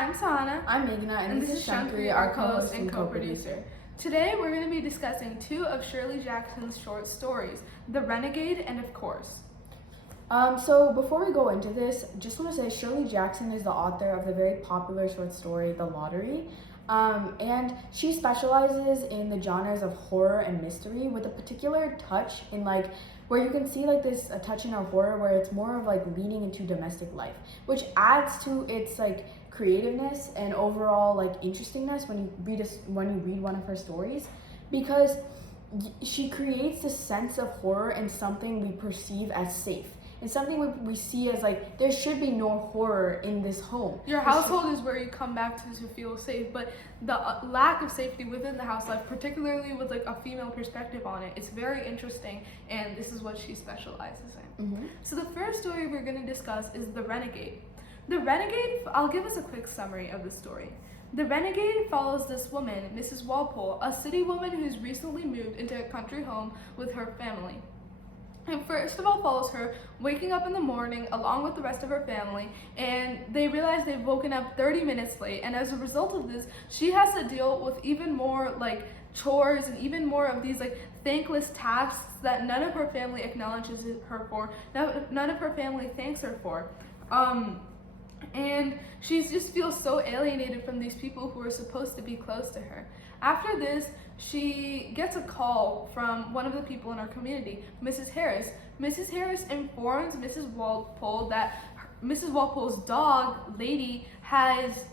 Hi, I'm Sana. I'm Meghna, and this is Shankari, our co-host and co-producer. Today we're going to be discussing two of Shirley Jackson's short stories, The Renegade and Of Course. So before we go into this, just want to say Shirley Jackson is the author of the very popular short story, The Lottery. And she specializes in the genres of horror and mystery with a particular touch in where you can see a touch in her horror where it's more of leaning into domestic life, which adds to its creativeness and overall interestingness when you read one of her stories, because she creates this sense of horror in something we perceive as safe. It's something we see as there should be no horror in this home. Your household is where you come back to feel safe, but the lack of safety within the house life, particularly with a female perspective on it, it's very interesting, and this is what she specializes in. Mm-hmm. So the first story we're going to discuss is The Renegade. The Renegade, I'll give us a quick summary of the story. The Renegade follows this woman, Mrs. Walpole, a city woman who's recently moved into a country home with her family. And first of all follows her waking up in the morning along with the rest of her family, and they realize they've woken up 30 minutes late, and as a result of this, she has to deal with even more chores and even more of these thankless tasks that none of her family acknowledges her for, none of her family thanks her for. And she just feels so alienated from these people who are supposed to be close to her. After this, she gets a call from one of the people in our community, Mrs. Harris. Mrs. Harris informs Mrs. Walpole that Mrs. Walpole's dog, Lady, has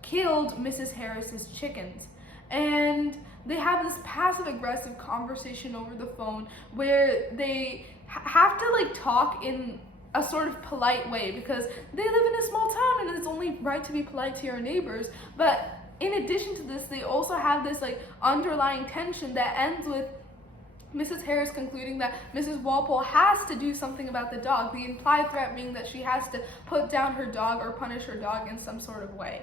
killed Mrs. Harris's chickens. And they have this passive-aggressive conversation over the phone where they have to talk in a sort of polite way, because they live in a small town and it's only right to be polite to your neighbors. But in addition to this, they also have this underlying tension that ends with Mrs. Harris concluding that Mrs. Walpole has to do something about the dog, the implied threat being that she has to put down her dog or punish her dog in some sort of way.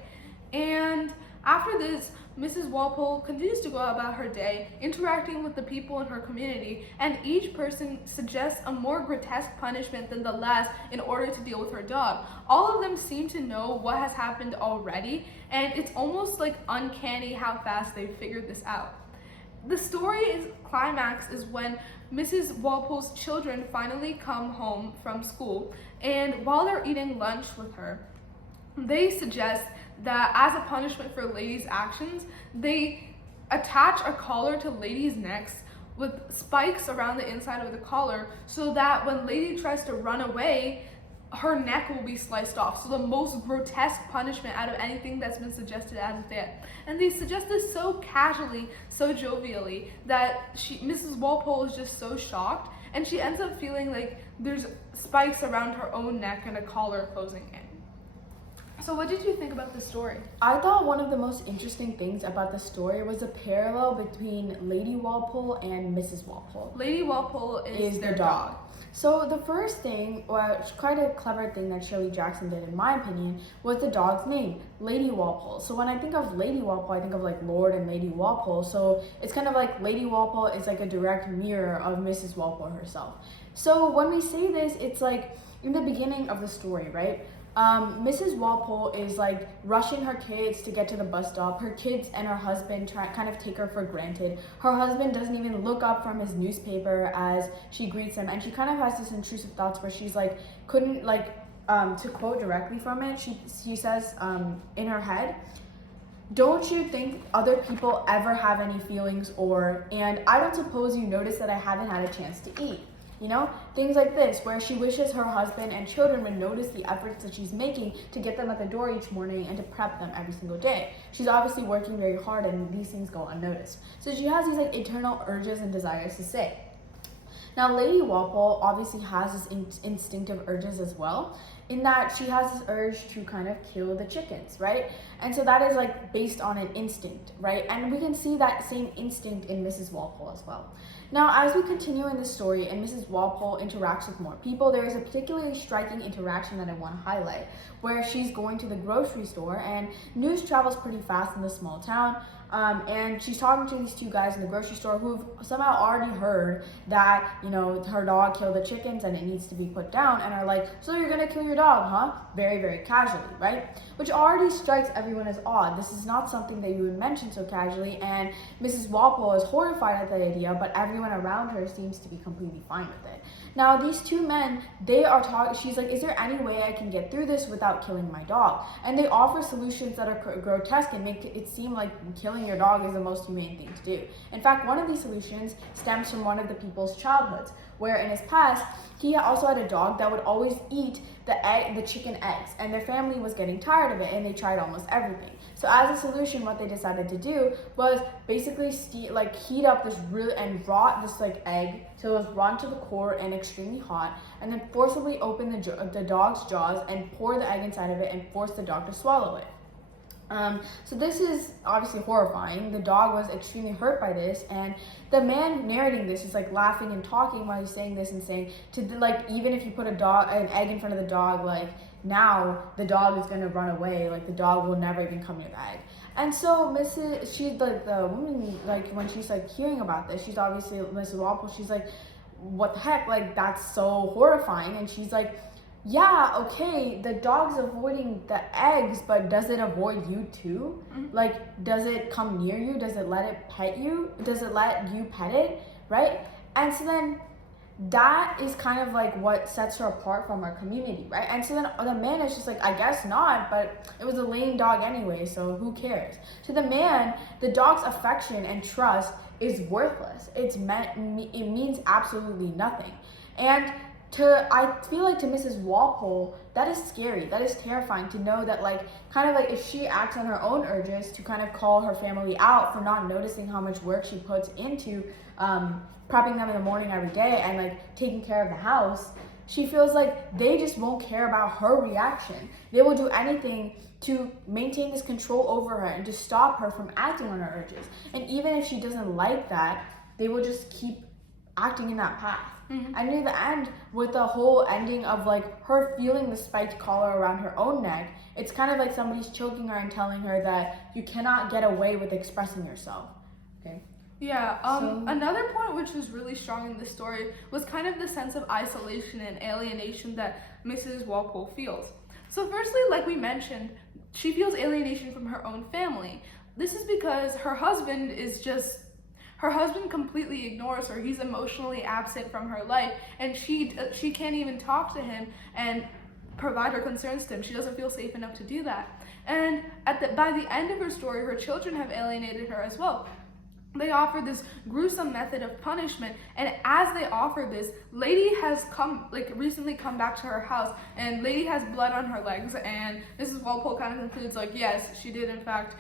And after this, Mrs. Walpole continues to go about her day, interacting with the people in her community, and each person suggests a more grotesque punishment than the last in order to deal with her dog. All of them seem to know what has happened already, and it's almost uncanny how fast they've figured this out. The story's climax is when Mrs. Walpole's children finally come home from school, and while they're eating lunch with her, they suggest that as a punishment for Lady's actions, they attach a collar to Lady's neck with spikes around the inside of the collar, so that when Lady tries to run away, her neck will be sliced off. So the most grotesque punishment out of anything that's been suggested as of yet. And they suggest this so casually, so jovially, that Mrs. Walpole is just so shocked, and she ends up feeling there's spikes around her own neck and a collar closing in. So what did you think about the story? I thought one of the most interesting things about the story was the parallel between Lady Walpole and Mrs. Walpole. Lady Walpole is their dog. So the first thing, or quite a clever thing that Shirley Jackson did, in my opinion, was the dog's name, Lady Walpole. So when I think of Lady Walpole, I think of Lord and Lady Walpole. So it's kind of Lady Walpole is a direct mirror of Mrs. Walpole herself. So when we say this, it's in the beginning of the story, right? Mrs. Walpole is rushing her kids to get to the bus stop. Her kids and her husband kind of take her for granted. Her husband doesn't even look up from his newspaper as she greets him, and she kind of has this intrusive thoughts where she's to quote directly from it, she says in her head, "Don't you think other people ever have any feelings, and I don't suppose you notice that I haven't had a chance to eat?" Things like this, where she wishes her husband and children would notice the efforts that she's making to get them at the door each morning and to prep them every single day. She's obviously working very hard, and these things go unnoticed. So she has these eternal urges and desires to say. Now, Lady Walpole obviously has this instinctive urges as well, in that she has this urge to kind of kill the chickens, right? And so that is based on an instinct, right? And we can see that same instinct in Mrs. Walpole as well. Now, as we continue in the story and Mrs. Walpole interacts with more people, there is a particularly striking interaction that I want to highlight, where she's going to the grocery store, and news travels pretty fast in this small town. And she's talking to these two guys in the grocery store who've somehow already heard that, her dog killed the chickens and it needs to be put down, and are like, "So you're gonna kill your your dog, huh? Very, very casually, right? Which already strikes everyone as odd. This is not something that you would mention so casually, and Mrs. Walpole is horrified at the idea, but everyone around her seems to be completely fine with it. Now, these two men, they are talking, she's like, is there any way I can get through this without killing my dog? And they offer solutions that are grotesque and make it seem like killing your dog is the most humane thing to do. In fact, one of these solutions stems from one of the people's childhoods, where in his past, he also had a dog that would always eat the chicken eggs, and their family was getting tired of it, and they tried almost everything. So as a solution, what they decided to do was basically heat up this and rot this egg so it was rotten to the core and extremely hot, and then forcibly open the dog's jaws and pour the egg inside of it and force the dog to swallow it. So this is obviously horrifying. The dog was extremely hurt by this, and the man narrating this is laughing and talking while he's saying this and saying even if you put an egg in front of the dog, now the dog is gonna run away. The dog will never even come near the egg. And so the woman, when she's hearing about this, she's obviously Mrs. Walpole. She's like, what the heck? That's so horrifying. And she's like, yeah, okay, the dog's avoiding the eggs, but does it avoid you too? Mm-hmm. Does it come near you? Does it let it pet you? Does it let you pet it? Right? And so then that is kind of what sets her apart from our community, right? And so then the man is just I guess not, but it was a lame dog anyway, so who cares? To the man, the dog's affection and trust is worthless. It means absolutely nothing. And I feel to Mrs. Walpole, that is scary. That is terrifying to know that if she acts on her own urges to kind of call her family out for not noticing how much work she puts into prepping them in the morning every day and taking care of the house, she feels they just won't care about her reaction. They will do anything to maintain this control over her and to stop her from acting on her urges. And even if she doesn't like that, they will just keep acting in that path. Mm-hmm. And near the end, with the whole ending of her feeling the spiked collar around her own neck, it's kind of somebody's choking her and telling her that you cannot get away with expressing yourself. Okay. Yeah, another point which was really strong in this story was kind of the sense of isolation and alienation that Mrs. Walpole feels. So firstly, like we mentioned, she feels alienation from her own family. This is because her husband completely ignores her. He's emotionally absent from her life, and she can't even talk to him and provide her concerns to him. She doesn't feel safe enough to do that. And by the end of her story, her children have alienated her as well. They offer this gruesome method of punishment, and as they offer this, Lady has recently come back to her house, and Lady has blood on her legs, and Mrs. Walpole kind of concludes yes, she did in fact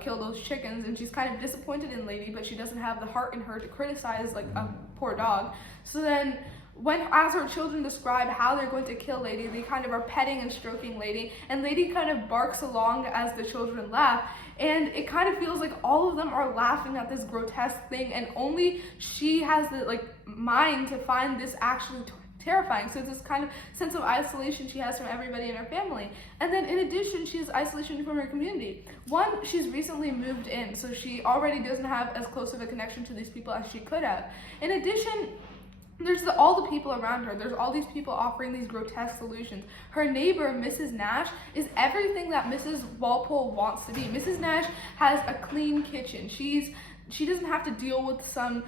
kill those chickens, and she's kind of disappointed in Lady, but she doesn't have the heart in her to criticize a poor dog. So then as her children describe how they're going to kill Lady, they kind of are petting and stroking Lady, and Lady kind of barks along as the children laugh, and it kind of feels all of them are laughing at this grotesque thing, and only she has the mind to find this actually terrifying. So it's this kind of sense of isolation she has from everybody in her family. And then in addition, she has isolation from her community. One, she's recently moved in, so she already doesn't have as close of a connection to these people as she could have. In addition, there's all the people around her. There's all these people offering these grotesque solutions. Her neighbor, Mrs. Nash, is everything that Mrs. Walpole wants to be. Mrs. Nash has a clean kitchen. She doesn't have to deal with some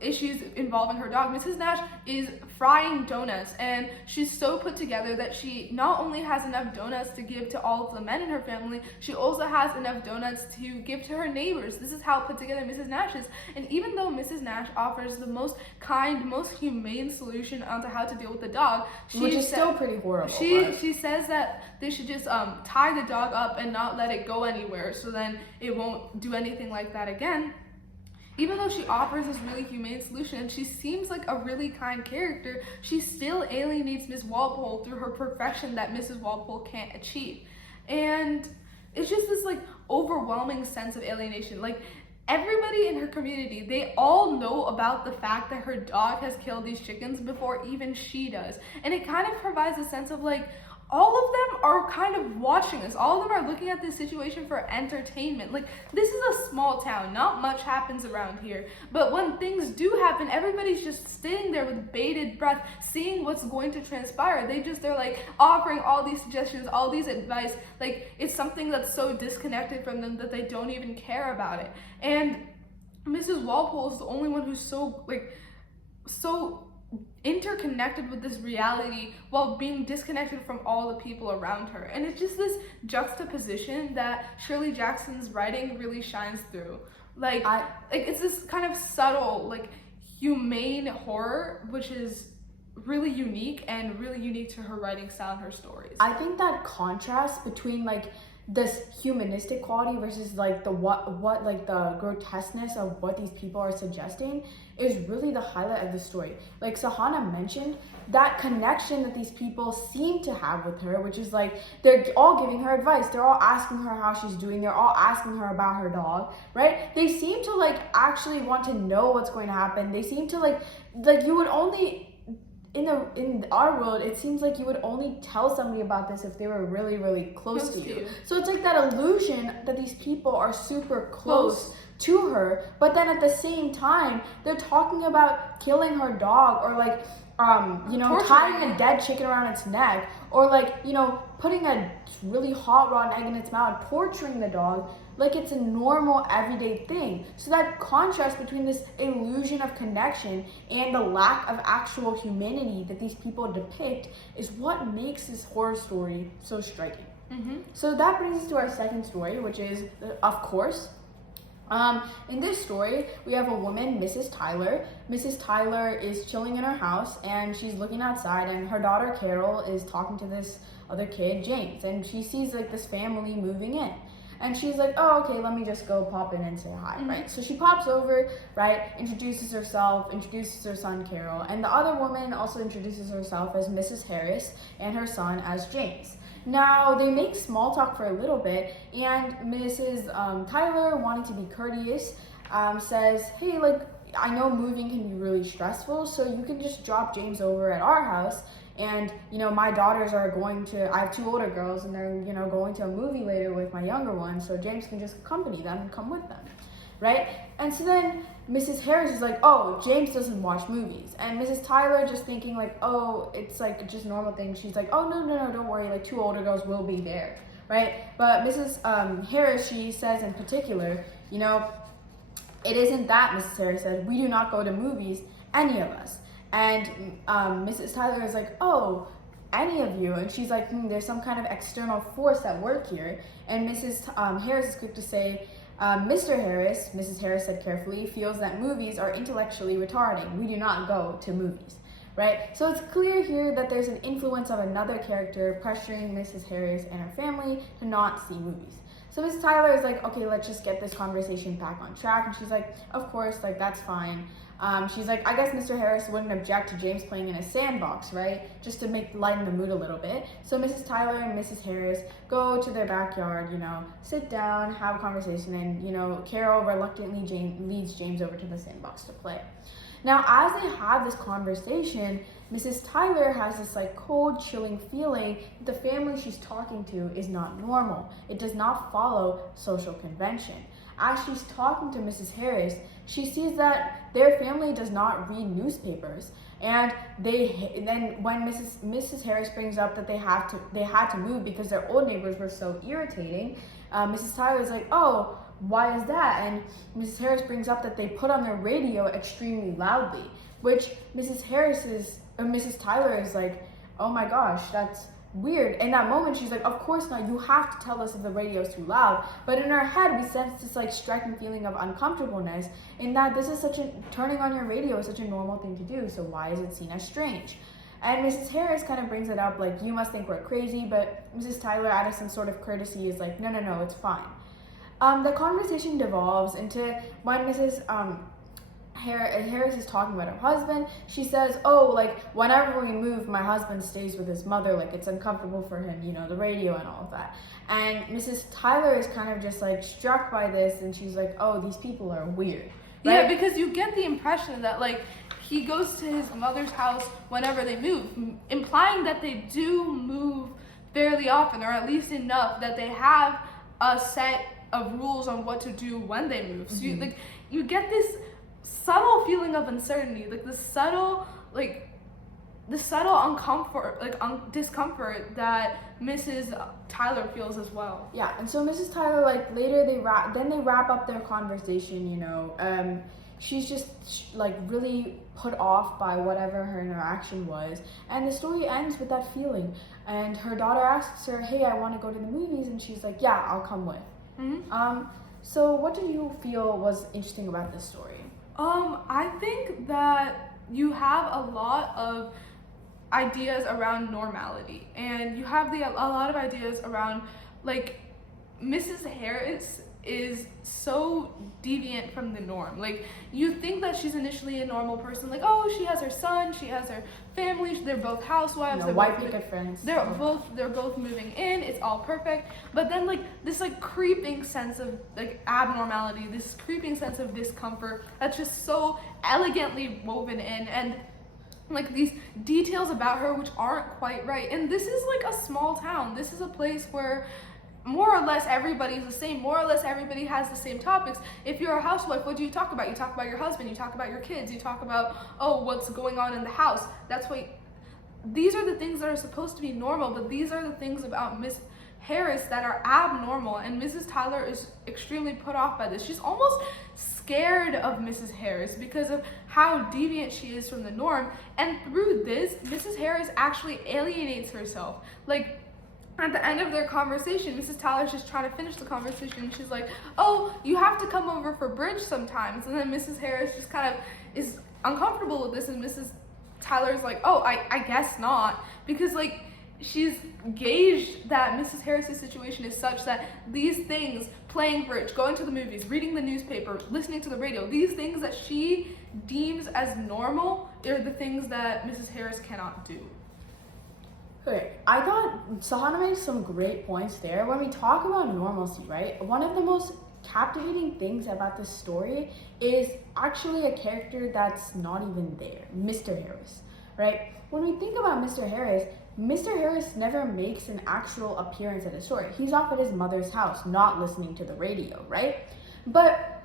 issues involving her dog. Mrs. Nash is frying donuts, and she's so put together that she not only has enough donuts to give to all of the men in her family, she also has enough donuts to give to her neighbors. This is how put together Mrs. Nash is. And even though Mrs. Nash offers the most kind, most humane solution onto how to deal with the dog, which is still pretty horrible. She says that they should just tie the dog up and not let it go anywhere, so then it won't do anything like that again. Even though she offers this really humane solution and she seems like a really kind character, she still alienates Miss Walpole through her perfection that Mrs. Walpole can't achieve. And it's just this overwhelming sense of alienation. Everybody in her community, they all know about the fact that her dog has killed these chickens before even she does. And it kind of provides a sense of all of them are kind of watching this. All of them are looking at this situation for entertainment. Like, this is a small town. Not much happens around here. But when things do happen, everybody's just sitting there with bated breath, seeing what's going to transpire. They're like offering all these suggestions, all these advice. Like, it's something that's so disconnected from them that they don't even care about it. And Mrs. Walpole is the only one who's so interconnected with this reality while being disconnected from all the people around her. And it's just this juxtaposition that Shirley Jackson's writing really shines through. Like it's this kind of subtle, like, humane horror, which is really unique to her writing style and her stories. I think that contrast between like this humanistic quality versus like the what like the grotesqueness of what these people are suggesting is really the highlight of the story. Like Sahana mentioned, that connection that these people seem to have with her, which is like they're all giving her advice, they're all asking her how she's doing, they're all asking her about her dog, right? They seem to like actually want to know what's going to happen. They seem to like you would only in our world, it seems like you would only tell somebody about this if they were really, really close to you. So it's like that illusion that these people are super close to her, but then at the same time, they're talking about killing her dog, or like, tying a dead chicken around its neck, or like, putting a really hot raw egg in its mouth, torturing the dog, like it's a normal everyday thing. So that contrast between this illusion of connection and the lack of actual humanity that these people depict is what makes this horror story so striking. Mm-hmm. So that brings us to our second story, which is, of course, in this story, we have a woman, Mrs. Tyler. Mrs. Tyler is chilling in her house, and she's looking outside, and her daughter, Carol, is talking to this other kid, James, and she sees like this family moving in. And she's like, oh, okay, let me just go pop in and say hi, right? So she pops over, right, introduces herself, introduces her son, Carol, and the other woman also introduces herself as Mrs. Harris and her son as James. Now, they make small talk for a little bit, and Mrs. Tyler, wanting to be courteous, says, hey, like, I know moving can be really stressful, so you can just drop James over at our house. And, my daughters are I have two older girls, and they're, going to a movie later with my younger one, so James can just accompany them and come with them, right? And so then Mrs. Harris is like, oh, James doesn't watch movies. And Mrs. Tyler, just thinking like, oh, it's like just normal thing. She's like, oh, no, don't worry, like two older girls will be there, right? But Mrs. Harris, she says in particular, it isn't that, Mrs. Harris said, we do not go to movies, any of us. And Mrs. Tyler is like, oh, any of you? And she's like, there's some kind of external force at work here. And Mrs. Harris is quick to say, Mr. Harris, Mrs. Harris said carefully, feels that movies are intellectually retarding. We do not go to movies, right? So it's clear here that there's an influence of another character pressuring Mrs. Harris and her family to not see movies. So Mrs. Tyler is like, okay, let's just get this conversation back on track. And she's like, of course, like, that's fine. She's like, I guess Mr. Harris wouldn't object to James playing in a sandbox, right? Just to lighten the mood a little bit. So Mrs. Tyler and Mrs. Harris go to their backyard, sit down, have a conversation, and, Carol reluctantly leads James over to the sandbox to play. Now, as they have this conversation, Mrs. Tyler has this like cold, chilling feeling that the family she's talking to is not normal. It does not follow social convention. As she's talking to Mrs. Harris, she sees that their family does not read newspapers, and then when Mrs. Harris brings up that they had to move because their old neighbors were so irritating, Mrs. Tyler is like, oh, why is that? And Mrs. Harris brings up that they put on their radio extremely loudly, which Mrs. Tyler is like, oh my gosh, that's weird. In that moment, she's like, of course not, you have to tell us if the radio is too loud. But in her head, we sense this like striking feeling of uncomfortableness in that turning on your radio is such a normal thing to do, so why is it seen as strange? And Mrs. Harris kind of brings it up like, you must think we're crazy, but Mrs. Tyler, out of some sort of courtesy, is like, no, it's fine. The conversation devolves into when Mrs. Harris is talking about her husband. She says, oh, like, whenever we move, my husband stays with his mother, like, it's uncomfortable for him, the radio and all of that. And Mrs. Tyler is kind of just, like, struck by this, and she's like, oh, these people are weird. Right? Yeah, because you get the impression that, like, he goes to his mother's house whenever they move, implying that they do move fairly often, or at least enough that they have a set of rules on what to do when they move. So you get this subtle feeling of uncertainty, like the subtle discomfort that Mrs. Tyler feels as well. Yeah, and so Mrs. Tyler, like later they wrap up their conversation. She's just like really put off by whatever her interaction was, and the story ends with that feeling. And her daughter asks her, "Hey, I want to go to the movies," and she's like, "Yeah, I'll come with." So what do you feel was interesting about this story? I think that you have a lot of ideas around normality, and you have a lot of ideas around, like, Mrs. Harris is so deviant from the norm. Like, you think that she's initially a normal person, like, oh, she has her son, she has her family, they're both housewives, they're white picket friends. They're both moving in, it's all perfect. But then, like, this like creeping sense of like abnormality, this creeping sense of discomfort that's just so elegantly woven in, and like these details about her which aren't quite right. And this is like a small town. This is a place where more or less everybody's the same. More or less everybody has the same topics. If you're a housewife, what do you talk about? You talk about your husband, you talk about your kids, you talk about, oh, what's going on in the house. That's why these are the things that are supposed to be normal, but these are the things about Miss Harris that are abnormal, and Mrs. Tyler is extremely put off by this. She's almost scared of Mrs. Harris because of how deviant she is from the norm, and through this, Mrs. Harris actually alienates herself. Like, at the end of their conversation, Mrs. Tyler's just trying to finish the conversation. She's like, oh, you have to come over for bridge sometimes. And then Mrs. Harris just kind of is uncomfortable with this, and Mrs. Tyler's like, oh, I guess not. Because, like, she's gauged that Mrs. Harris's situation is such that these things, playing bridge, going to the movies, reading the newspaper, listening to the radio, these things that she deems as normal are the things that Mrs. Harris cannot do. Okay, I thought Sahana made some great points there. When we talk about normalcy, right, one of the most captivating things about this story is actually a character that's not even there, Mr. Harris, right? When we think about Mr. Harris never makes an actual appearance at the story. He's off at his mother's house, not listening to the radio, right? But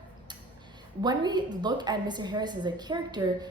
when we look at Mr. Harris as a character,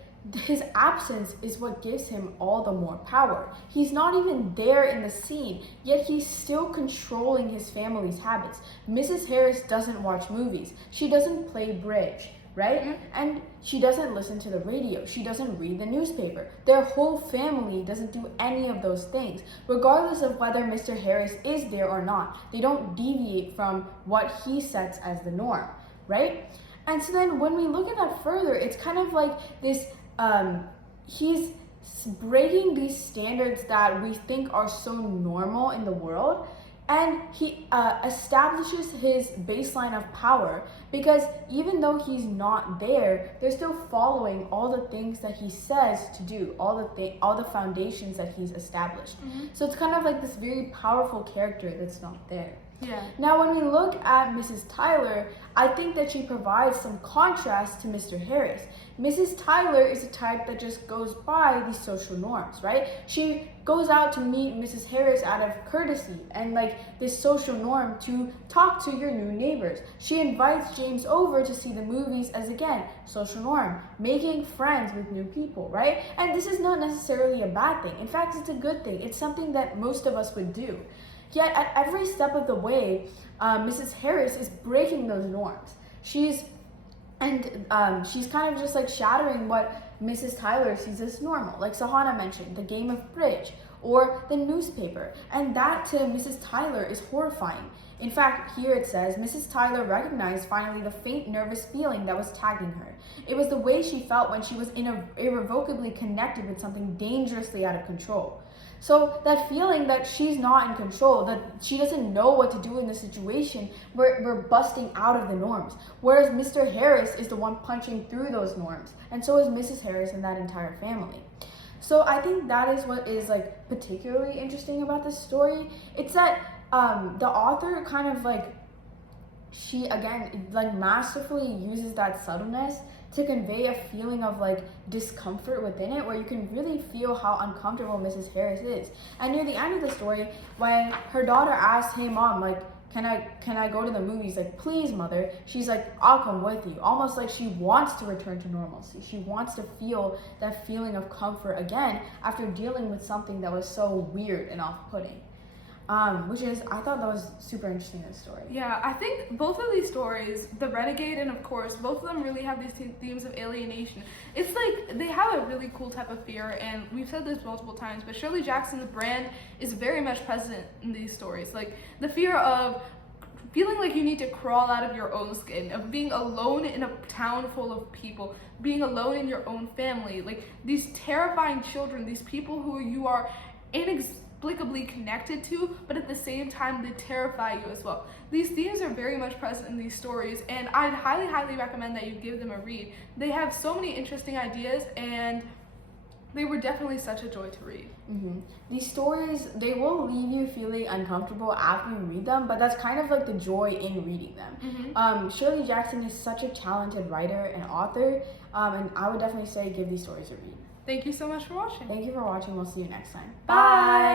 his absence is what gives him all the more power. He's not even there in the scene, yet he's still controlling his family's habits. Mrs. Harris doesn't watch movies. She doesn't play bridge, right? And she doesn't listen to the radio. She doesn't read the newspaper. Their whole family doesn't do any of those things, regardless of whether Mr. Harris is there or not. They don't deviate from what he sets as the norm, right? And so then when we look at that further, it's kind of like this, he's breaking these standards that we think are so normal in the world, and he establishes his baseline of power, because even though he's not there, they're still following all the things that he says to do, all the foundations that he's established. So it's kind of like this very powerful character that's not there. Yeah. Now, when we look at Mrs. Tyler, I think that she provides some contrast to Mr. Harris. Mrs. Tyler is a type that just goes by these social norms, right? She goes out to meet Mrs. Harris out of courtesy and like this social norm to talk to your new neighbors. She invites James over to see the movies as, again, social norm, making friends with new people, right? And this is not necessarily a bad thing. In fact, it's a good thing. It's something that most of us would do. Yet at every step of the way, Mrs. Harris is breaking those norms. She's kind of just like shattering what Mrs. Tyler sees as normal. Like Sahana mentioned, the game of bridge or the newspaper. And that to Mrs. Tyler is horrifying. In fact, here it says, Mrs. Tyler recognized finally the faint nervous feeling that was tagging her. It was the way she felt when she was irrevocably connected with something dangerously out of control. So that feeling that she's not in control, that she doesn't know what to do in the situation, we're busting out of the norms. Whereas Mr. Harris is the one punching through those norms. And so is Mrs. Harris and that entire family. So I think that is what is like particularly interesting about this story. It's that the author kind of like she again like masterfully uses that subtleness to convey a feeling of like discomfort within it, where you can really feel how uncomfortable Mrs. Harris is. And near the end of the story, when her daughter asks, "Hey mom, like can I go to the movies?" Like, "Please mother," she's like, "I'll come with you." Almost like she wants to return to normalcy. She wants to feel that feeling of comfort again after dealing with something that was so weird and off-putting. Which is, I thought that was super interesting in the story. Yeah, I think both of these stories, The Renegade and of course, both of them really have these themes of alienation. It's like they have a really cool type of fear, and we've said this multiple times, but Shirley Jackson's brand is very much present in these stories. Like the fear of feeling like you need to crawl out of your own skin, of being alone in a town full of people, being alone in your own family, like these terrifying children, these people who you are inexplicably connected to, but at the same time they terrify you as well. These themes are very much present in these stories, and I'd highly recommend that you give them a read. They have so many interesting ideas, and they were definitely such a joy to read. These stories, they will leave you feeling uncomfortable after you read them, but that's kind of like the joy in reading them. Shirley Jackson is such a talented writer and author, and I would definitely say give these stories a read. Thank you so much for watching. Thank you for watching. We'll see you next time. Bye.